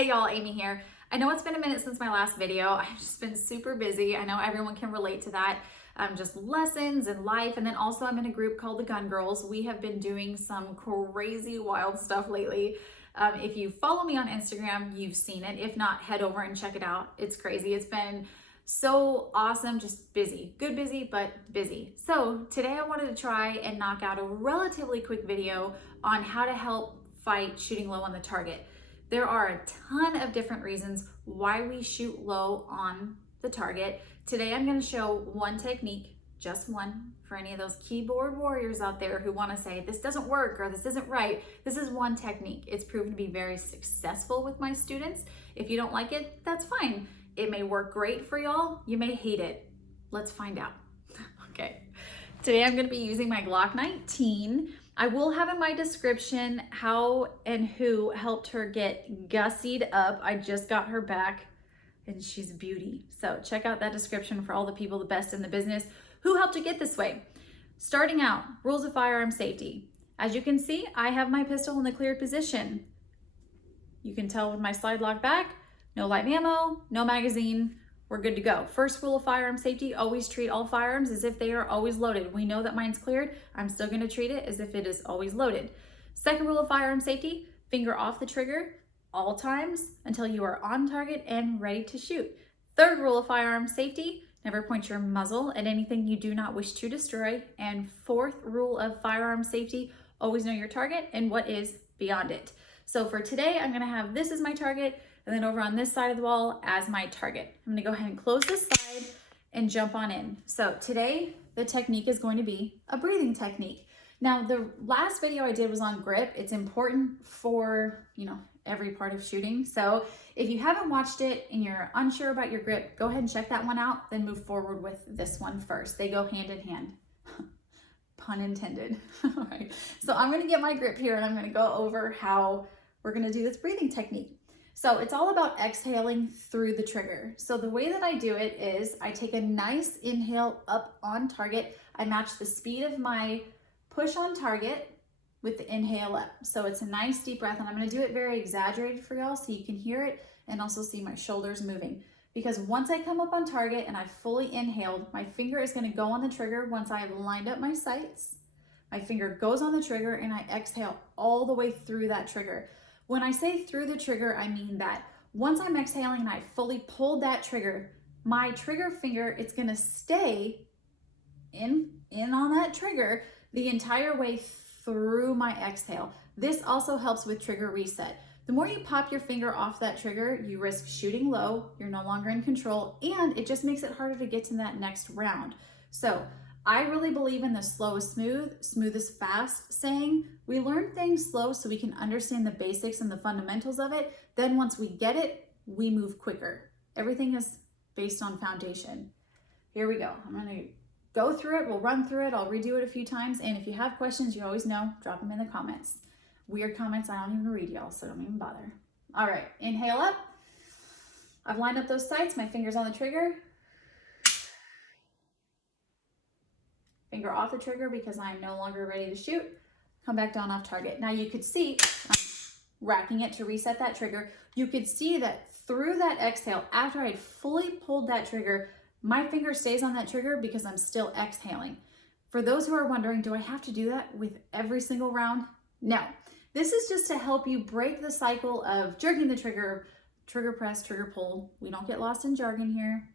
Hey y'all, Amy here. I know it's been a minute since my last video. I've just been super busy. I know everyone can relate to that. Just lessons and life. And then also I'm in a group called the Gun Girls. We have been doing some crazy wild stuff lately. If you follow me on Instagram, you've seen it. If not, head over and check it out. It's crazy. It's been so awesome, just busy. Good busy, but busy. So today I wanted to try and knock out a relatively quick video on how to help fight shooting low on the target. There are a ton of different reasons why we shoot low on the target. Today I'm going to show one technique, just one, for any of those keyboard warriors out there who want to say this doesn't work or this isn't right. This is one technique. It's proven to be very successful with my students. If you don't like it, that's fine. It may work great for y'all. You may hate it. Let's find out. Okay. Today I'm going to be using my Glock 19. I will have in my description how and who helped her get gussied up. I just got her back and she's a beauty. So check out that description for all the people, the best in the business, who helped her get this way. Starting out, rules of firearm safety. As you can see, I have my pistol in the cleared position. You can tell with my slide lock back, no live ammo, no magazine, we're good to go. First rule of firearm safety, always treat all firearms as if they are always loaded. We know that mine's cleared. I'm still gonna treat it as if it is always loaded. Second rule of firearm safety, finger off the trigger all times until you are on target and ready to shoot. Third rule of firearm safety, never point your muzzle at anything you do not wish to destroy. And fourth rule of firearm safety, always know your target and what is beyond it. So for today, I'm gonna have this as my target, and then over on this side of the wall as my target. I'm gonna go ahead and close this side and jump on in. So today, the technique is going to be a breathing technique. Now, the last video I did was on grip. It's important for, every part of shooting. So if you haven't watched it and you're unsure about your grip, go ahead and check that one out, then move forward with this one first. They go hand in hand. Pun intended. All right. So I'm gonna get my grip here and I'm gonna go over how we're gonna do this breathing technique. So it's all about exhaling through the trigger. So the way that I do it is I take a nice inhale up on target. I match the speed of my push on target with the inhale up. So it's a nice deep breath, and I'm gonna do it very exaggerated for y'all so you can hear it and also see my shoulders moving. Because once I come up on target and I've fully inhaled, my finger is gonna go on the trigger once I have lined up my sights. My finger goes on the trigger and I exhale all the way through that trigger. When I say through the trigger, I mean that once I'm exhaling and I fully pulled that trigger, my trigger finger, it's gonna stay in on that trigger the entire way through my exhale. This also helps with trigger reset. The more you pop your finger off that trigger, you risk shooting low, you're no longer in control, and it just makes it harder to get to that next round. So I really believe in the slow is smooth, smooth is fast saying. We learn things slow so we can understand the basics and the fundamentals of it. Then once we get it, we move quicker. Everything is based on foundation. Here we go. I'm gonna go through it, we'll run through it, I'll redo it a few times, and if you have questions, you always know, drop them in the comments. Weird comments, I don't even read y'all, so don't even bother. All right, inhale up. I've lined up those sights, my finger's on the trigger. Finger off the trigger because I'm no longer ready to shoot. Come back down off target. Now you could see, I'm racking it to reset that trigger. You could see that through that exhale, after I had fully pulled that trigger, my finger stays on that trigger because I'm still exhaling. For those who are wondering, do I have to do that with every single round? No. This is just to help you break the cycle of jerking the trigger, trigger press, trigger pull. We don't get lost in jargon here.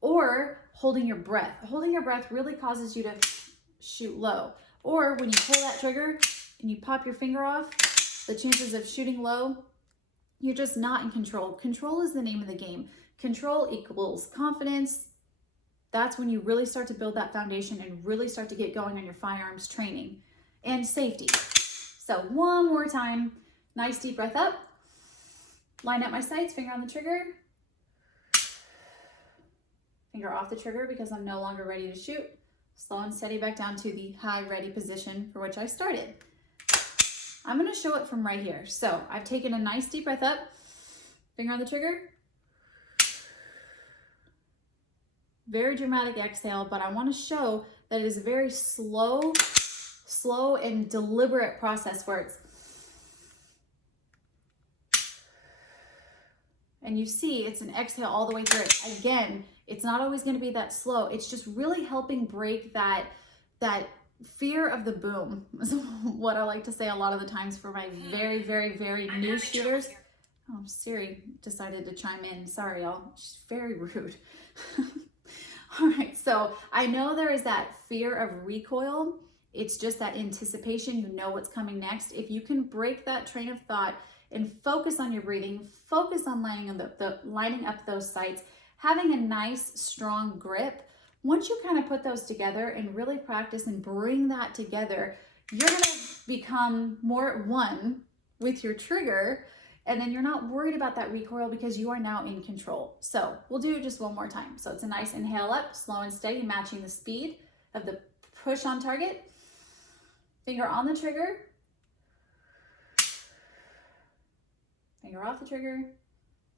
Or holding your breath. Holding your breath really causes you to shoot low. Or when you pull that trigger and you pop your finger off, the chances of shooting low, you're just not in control. Control is the name of the game. Control equals confidence. That's when you really start to build that foundation and really start to get going on your firearms training and safety. So one more time, nice deep breath up. Line up my sights, finger on the trigger. Finger off the trigger because I'm no longer ready to shoot. Slow and steady back down to the high ready position for which I started. I'm gonna show it from right here. So I've taken a nice deep breath up, finger on the trigger. Very dramatic exhale, but I wanna show that it is a very slow and deliberate process where it's And you see it's an exhale all the way through it. Again, it's not always going to be that slow. It's just really helping break that fear of the boom is what I like to say a lot of the times for my very, very, very new shooters. Oh, Siri decided to chime in. Sorry, y'all. She's very rude. All right, so I know there is that fear of recoil. It's just that anticipation. You know what's coming next. If you can break that train of thought and focus on your breathing, focus on lining up those sights, having a nice, strong grip. Once you kind of put those together and really practice and bring that together, you're going to become more at one with your trigger, and then you're not worried about that recoil because you are now in control. So we'll do it just one more time. So it's a nice inhale up, slow and steady, matching the speed of the push on target. Finger on the trigger. Finger off the trigger.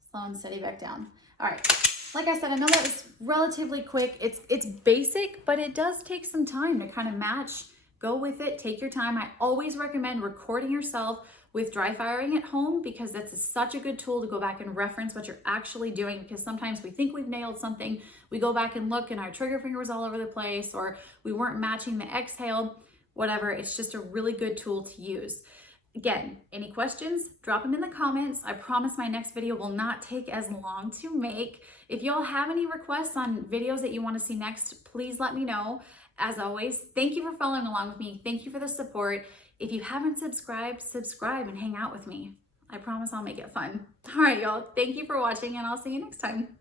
Slow and steady back down. All right. Like I said, I know that was relatively quick. It's basic, but it does take some time to kind of match. Go with it. Take your time. I always recommend recording yourself with dry firing at home because that's such a good tool to go back and reference what you're actually doing, because sometimes we think we've nailed something. We go back and look and our trigger finger was all over the place, or we weren't matching the exhale, whatever. It's just a really good tool to use. Again, any questions, drop them in the comments. I promise my next video will not take as long to make. If y'all have any requests on videos that you want to see next, please let me know. As always, thank you for following along with me. Thank you for the support. If you haven't subscribed, subscribe and hang out with me. I promise I'll make it fun. All right, y'all. Thank you for watching, and I'll see you next time.